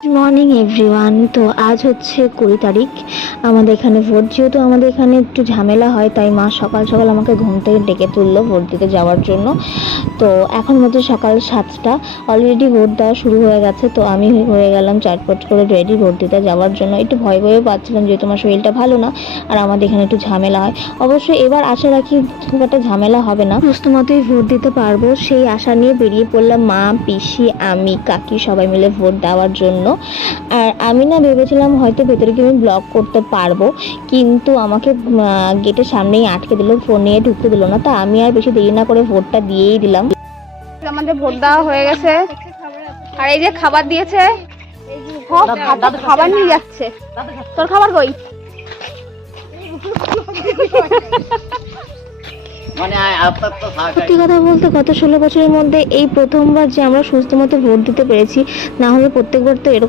Good morning everyone. তো আজ হচ্ছে 20 তারিখ। আমাদের এখানে ভোট, যেহেতু আমাদের এখানে একটু ঝামেলা হয়, তাই মা সকাল সকাল আমাকে ঘুম থেকে ডেকে তুললো ভোট দিতে যাওয়ার জন্য। তো এখন হচ্ছে সকাল 7টা, অলরেডি ভোট দেওয়া শুরু হয়ে গেছে। তো আমি হয়ে গেলাম চাটপট করে রেডি ভোট দিতে যাওয়ার জন্য। একটু ভয় ভয়ও পাচ্ছিলাম, যেহেতু আমার শরীরটা ভালো না আর আমাদের এখানে একটু ঝামেলা হয়। অবশ্যই এবার আশা রাখি খুব একটা ঝামেলা হবে না, সুস্থ মতোই ভোট দিতে পারবো, সেই আশা নিয়ে বেরিয়ে পড়লাম মা, পিসি, আমি, কাকি সবাই মিলে ভোট দেওয়ার জন্য। আর আমি না ভেবেছিলাম হয়তো ভেতরে গিয়ে আমি ব্লগ করতে পারবো, কিন্তু আমাকে গেটের সামনেই আটকে দিল, ফোন নিয়ে ঢুকতে দিল না। তা আমি আর বেশি দেরি না করে ভোটটা দিয়েই দিলাম। আমাদের ভোট দেওয়া হয়ে গেছে, আর এই যে খাবার দিয়েছে, খাবার নিয়ে যাচ্ছে। তোর খাবার কই? সত্যি কথা বলতে গত 16 বছরের মধ্যে এই প্রথমবার যে আমরা সুস্থ মতো ভোট দিতে পেরেছি, না হলে প্রত্যেকবার তো এরকম